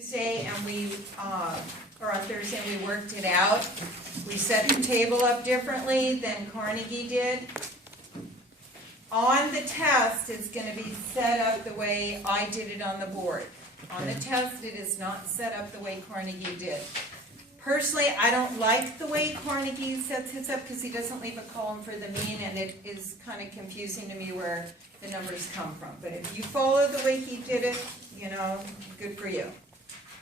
Tuesday and or on Thursday, and we worked it out. We set the table up differently than Carnegie did. On the test, it's going to be set up the way I did it on the board. On the test, it is not set up the way Carnegie did. Personally, I don't like the way Carnegie sets his up because he doesn't leave a column for the mean, and it is kind of confusing to me where the numbers come from. But if you follow the way he did it, you know, good for you.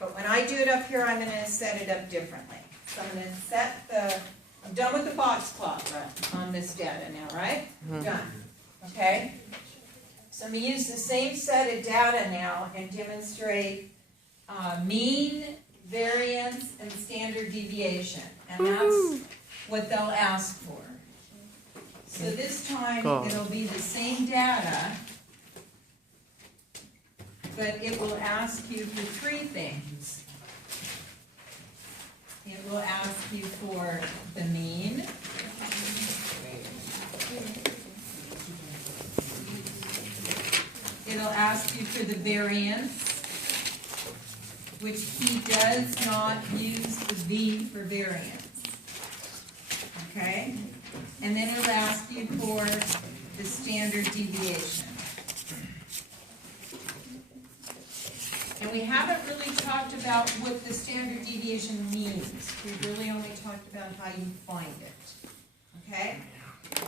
But when I do it up here, I'm going to set it up differently. So I'm going to set I'm done with the box plot on this data now, right? Done. Okay? So I'm going to use the same set of data now and demonstrate mean, variance, and standard deviation. And that's what they'll ask for. So this time it'll be the same data, but it will ask you for three things. It will ask you for the mean. It'll ask you for the variance, which he does not use the V for variance. Okay? And then it'll ask you for the standard deviation. And we haven't really talked about what the standard deviation means. We've really only talked about how you find it. Okay?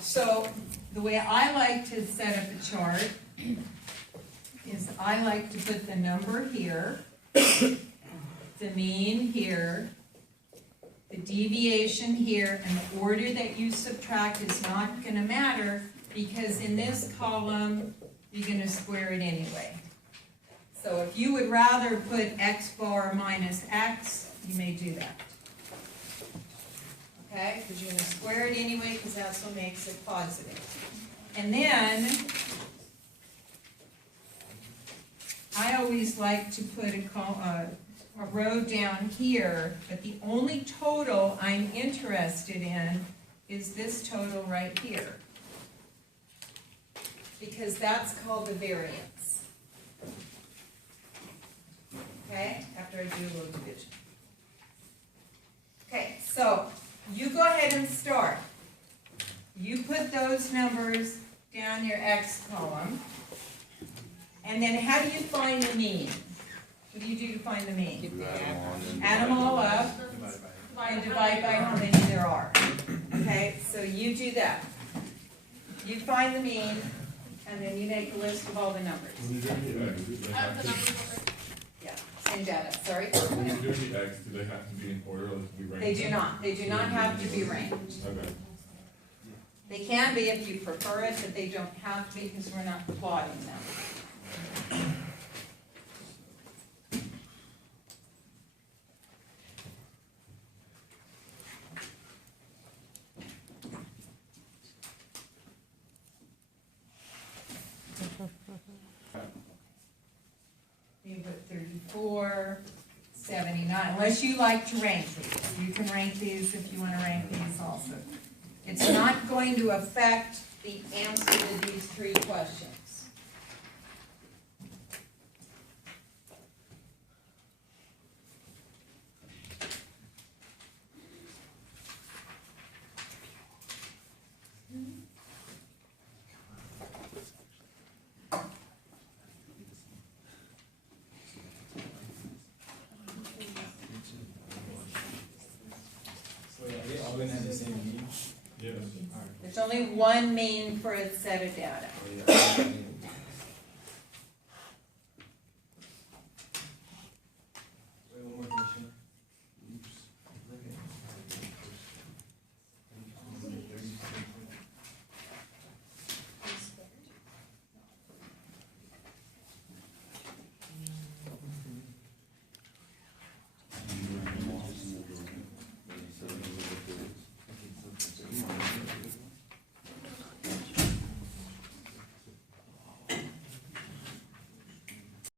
So the way I like to set up a chart is I like to put the number here, the mean here, the deviation here, and the order that you subtract is not going to matter because in this column you're going to square it anyway. So if you would rather put x bar minus x, you may do that. Okay? Because you're going to square it anyway because that's what makes it positive. And then I always like to put a row down here, but the only total I'm interested in is this total right here. Because that's called the variance. Okay, after I do a little division. Okay, so you go ahead and start. You put those numbers down your x column. And then how do you find the mean? What do you do to find the mean? Add them all up and divide by how many there are. Okay, so you do that. You find the mean, and then you make a list of all the numbers. Yeah, same data, sorry. When you're doing the x, do they have to be in order or to be ranked? They do not. They do not have to be ranked. Okay. They can be if you prefer it, but they don't have to be because we're not plotting them. You put 34, 79, unless you like to rank these. You can rank these if you want to rank these also. It's not going to affect the answer to these three questions. All going to have the same mean? Yes. There's only one mean for a set of data.